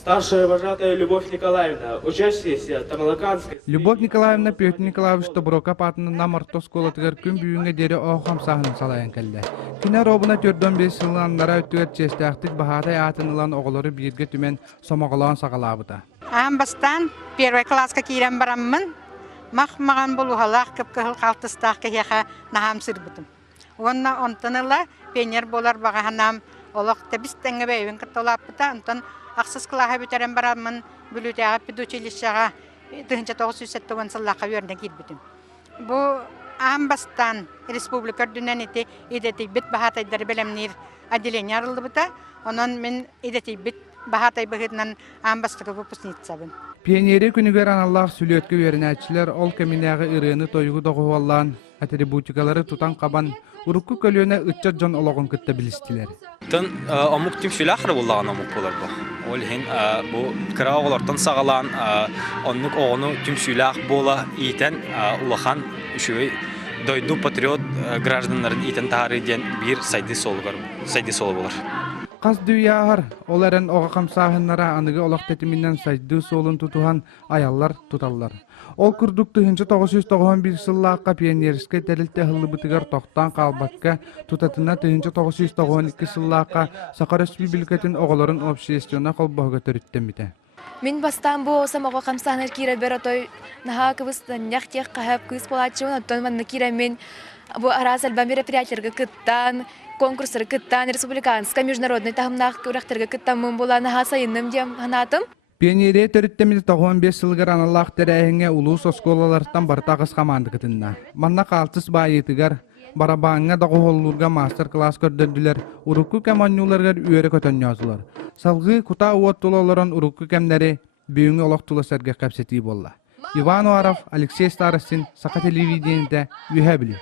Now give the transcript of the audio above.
Старшая вожатая Любовь Николаевна, учащаяся Тамалаканской... Любовь Николаевна Петр Николаевич Тоброка патынына марто сколатыгар күн бүйүнгө дери оохам сахын салайын келді. Кине робуна төрдөн бес сыланнара өттүгер честяқтык бахатай атынылан оголору бирге түмен сомоголоон сагалабыта. Амбастан первый класска кирен бараммын. Махмаган болухалах кыпкыл калтыстах кеха нахам сырбытым. Онна онтаныла пенер болар баганам олок тебистеңге бейвин кытолапта онтон аксыз клаха бүтерен бараммын бүлүтәгә педучилищага 1970 сыллакка берден кирбитим. Бу Амбастан республика дүнәнете идети бит бахатайдар белемнир отделение арылдыбыта. Онон мен идети бит бахатай быгытнан Амбастага выпускницабын. Пионери күнүгөр аналлах сүлөткө вернәчләр ол каминягы ырыны тойгу догуаллан атрибутикалары тутан кабан урукку көлөнө ытча жон ологон кытта билистилер. Тын амук тим сүләхры булган амук булар бу. Ол хин бу кыраалардан сагалан оннук огону тим сүләх була итен улахан үшөй дойду патриот гражданнарын итен тарыден бир сайды солгар сайды сол булар. Кас дүйяһар оларын ога камсаһыннара аныгы олоктетиминен сайды солун тутухан аяллар туталлар. Ол курдук 1991 сыллаакка пионерске терилте хыллыбытыгар токтан калбакка тутатына 1992 сыллаакка Сакар Республикатын оголорун обществена колбоого төрүттемите. Мин бастан бу самого камсаһынар кире беротой наха кыбыстан яхтех кахап кыз полачын оттон манны кире мен бу арасал ба мероприятиелерге кыттан конкурстар кыттан республиканская международный тахымнах күрәхтәргә кыттан мун буланы хасайынным дем ханатым. Пионерия төрүттемите 95 сылгар аналлах терәһеңе улус осколалардан бартагыс команда кытынна. Манна калтыс байытыгар барабаңга дагы мастер-класс көрдөдүлөр. Урукку каманнуларга үйөрө көтөн язылар. Салгы кута уоттулаларын урукку кемнери бүйүнгө олоктуласарга капсети болла. Иван Уаров, Алексей Старостин, Сака телевидениеде Үһәбили.